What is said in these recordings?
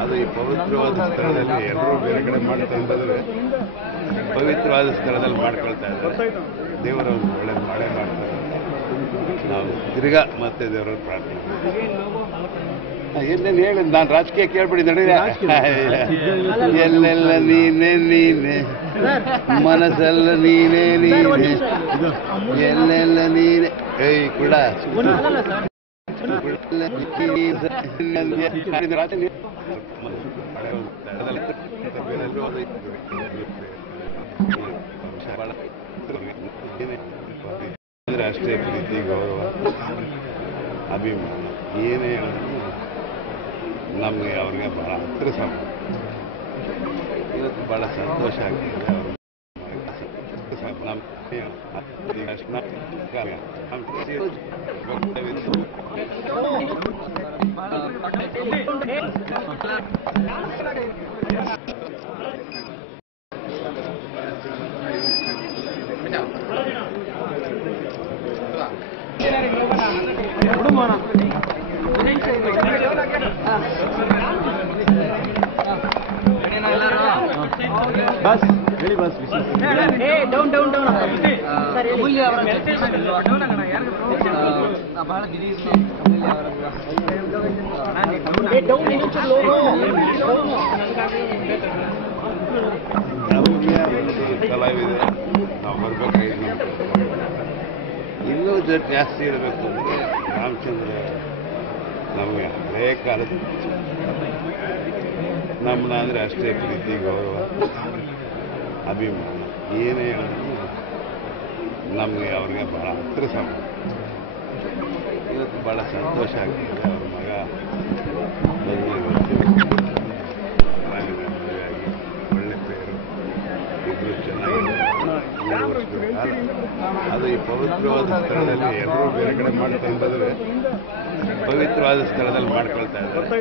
ಅದು ಈ ಪವಿತ್ರವಾದ ಸ್ಥಳದಲ್ಲಿ ಎಲ್ಲರೂ ಬೇರೆ ಕಡೆ ಮಾಡ್ತಾರೆ ಪವಿತ್ರವಾದ ಸ್ಥಳದಲ್ಲಿ ಮಾಡ್ಕೊಳ್ತಾ ಇದ್ದಾರೆ. ದೇವರ ಒಂದು ಒಳ್ಳೇದು ಮಾಡೇ ಮಾಡ್ತಾರೆ ನಾವು ತಿರ್ಗಾ ಮತ್ತೆ ದೇವರ ಪ್ರಾರ್ಥನೆ ಎಲ್ಲೆಲ್ಲಿ ಹೇಳಿ, ನಾನು ರಾಜಕೀಯ ಕೇಳ್ಬಿಡಿ, ನಡೀರ. ಎಲ್ಲೆಲ್ಲ ನೀನೆ ನೀನೆ. ಮನಸ್ಸೆಲ್ಲ ನೀನೇ, ನೀನೆ. ಎಲ್ಲೆಲ್ಲ ನೀನೆ. ಏಯ್ ಕೂಡ ರಾಷ್ಟ್ರೀಯ ಪ್ರೀತಿ ಗೌರವ ಅಭಿಮಾನ ಏನೇ ಹೇಳಿದ್ರು ನಮಗೆ ಅವ್ರಿಗೆ ಬಹಳ ಹತ್ತಿರ ಸಂಬಂಧ ಇವತ್ತು ಬಹಳ ಸಂತೋಷ ಆಗ್ತದೆ ಅವ್ರು ನಮ್ಮ ಬಸ್ ಹೇಳಿ ಬಸ್ ಏ ಡೌನ್ ಡೌನ್ ಡೌನ್ ಸರ್ ಹೇಳಿ ಬಹಳ ದಿನೀಸ್ ಏ ಡೌನ್ ಇನ್ನೊಂಚೂರು ಲೋಗೋ ನಮಗೆ ಕಲಾವಿದೆ ನಾವು ಬರಬೇಕಾಗಿ ಇನ್ನೂ ಜಾಸ್ತಿ ಇರಬೇಕು ಅಂದರೆ ರಾಮಚಂದ್ರ ನಮಗೆ ಹಳೇ ಕಾಲದ ನಮ್ಮನ್ನ ಅಂದರೆ ಅಷ್ಟೇ ಪ್ರೀತಿ ಗೌರವ ಅಭಿಮಾನ. ಏನೇ ಹೇಳಿದ್ರು ನಮಗೆ ಅವ್ರಿಗೆ ಬಹಳ ಹತ್ತಿರ ಸಂಬಂಧ. ಇವತ್ತು ಭಾಳ ಸಂತೋಷ ಆಗ್ತದೆ ಅವ್ರ ಮಗ ಒಳ್ಳೆ ಪೇರು. ಇಬ್ಬರು ಚೆನ್ನಾಗಿ ಅದು ಈ ಪವಿತ್ರವಾದ ಸ್ಥಳದಲ್ಲಿ ಎಲ್ಲರೂ ಬೇರೆ ಕಡೆ ಮಾಡ್ಕೊಂಡ್ರೆ ಪವಿತ್ರವಾದ ಸ್ಥಳದಲ್ಲಿ ಮಾಡ್ಕೊಳ್ತಾ ಇದ್ದಾರೆ.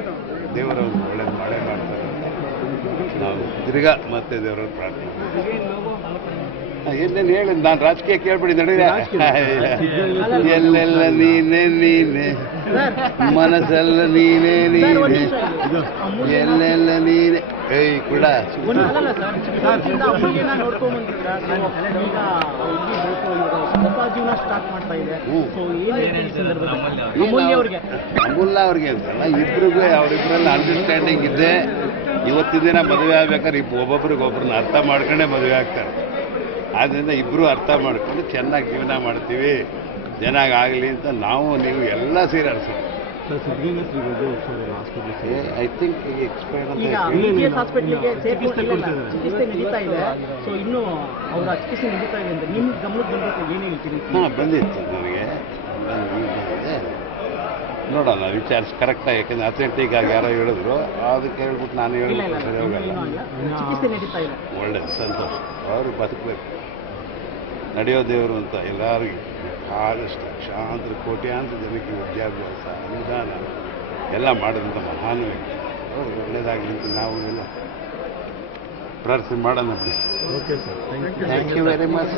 ದೇವರ ಒಂದು ಒಳ್ಳೇದು ಮಾಡೇ ಮಾಡ್ತಾರೆ ನಾವು ತಿರ್ಗಾ ಮತ್ತೆ ದೇವರ ಪ್ರಾರ್ಥನೆ ಎಲ್ಲೆಲ್ಲಿ ಹೇಳಿ ನಾನು ರಾಜಕೀಯ ಕೇಳ್ಬಿಡಿ ನಡೀರ ಎಲ್ಲೆಲ್ಲ ನೀನೆ ನೀನೆ. ಮನಸ್ಸೆಲ್ಲ ನೀನೇ ನೀನೆ. ಎಲ್ಲೆಲ್ಲ ನೀನೆ. ಏಯ್ ಕೂಡ ಅಮೂಲ್ಯ ಅವ್ರಿಗೆ? ಅಂತಲ್ಲ ಇಬ್ಬರಿಗೂ ಅವರಿಬ್ಬರಲ್ಲಿ ಅಂಡರ್ಸ್ಟ್ಯಾಂಡಿಂಗ್ ಇದೆ. ಇವತ್ತಿನ ದಿನ ಮದುವೆ ಆಗ್ಬೇಕಾದ್ರೆ ಇಬ್ಬ ಒಬ್ಬೊಬ್ರಿಗೆ ಒಬ್ಬರನ್ನ ಅರ್ಥ ಮಾಡ್ಕೊಂಡೇ ಮದುವೆ ಆಗ್ತಾರೆ. ಆದ್ದರಿಂದ ಇಬ್ಬರು ಅರ್ಥ ಮಾಡ್ಕೊಂಡು ಚೆನ್ನಾಗಿ ಜೀವನ ಮಾಡ್ತೀವಿ. ಚೆನ್ನಾಗಾಗಲಿ ಅಂತ ನಾವು ನೀವು ಎಲ್ಲ ಸೇರಿ ಅರ್ಸೋದು ಐ ಥಿಂಕ್ ಎಕ್ಸ್ಪೈರ್ ಹಾಂ ಬಂದಿತ್ತು ನನಗೆ. ನೋಡೋಣ ವಿಚಾರಿಸಿ ಕರೆಕ್ಟಾಗಿ ಯಾಕೆಂದ್ರೆ ಆಗಿ ಯಾರೋ ಹೇಳಿದ್ರು. ಅದಕ್ಕೆ ಹೇಳ್ಬಿಟ್ಟು ನಾನು ಹೇಳ್ಬಿಟ್ಟು ಸರಿ ಹೋಗಲ್ಲ. ಒಳ್ಳೆಯದು ಸಂತೋಷ. ಅವರು ಬದುಕಬೇಕು. ನಡೆಯೋ ದೇವರು ಅಂತ ಎಲ್ಲರಿಗೂ. ಆದಷ್ಟು ಲಕ್ಷಾಂತರ ಕೋಟ್ಯಾಂತರ ಜನಕ್ಕೆ ವಿದ್ಯಾಭ್ಯಾಸ ಅನುದಾನ ಎಲ್ಲ ಮಾಡಿದಂಥ ಮಹಾನ್ ವ್ಯಕ್ತಿ. ಅವ್ರಿಗೆ ಒಳ್ಳೇದಾಗಲಿ ಅಂತ ನಾವು ಎಲ್ಲ ಪ್ರಾರ್ಥನೆ ಮಾಡೋಣ ಬಿಡಿ. Okay sir thank you thank you very much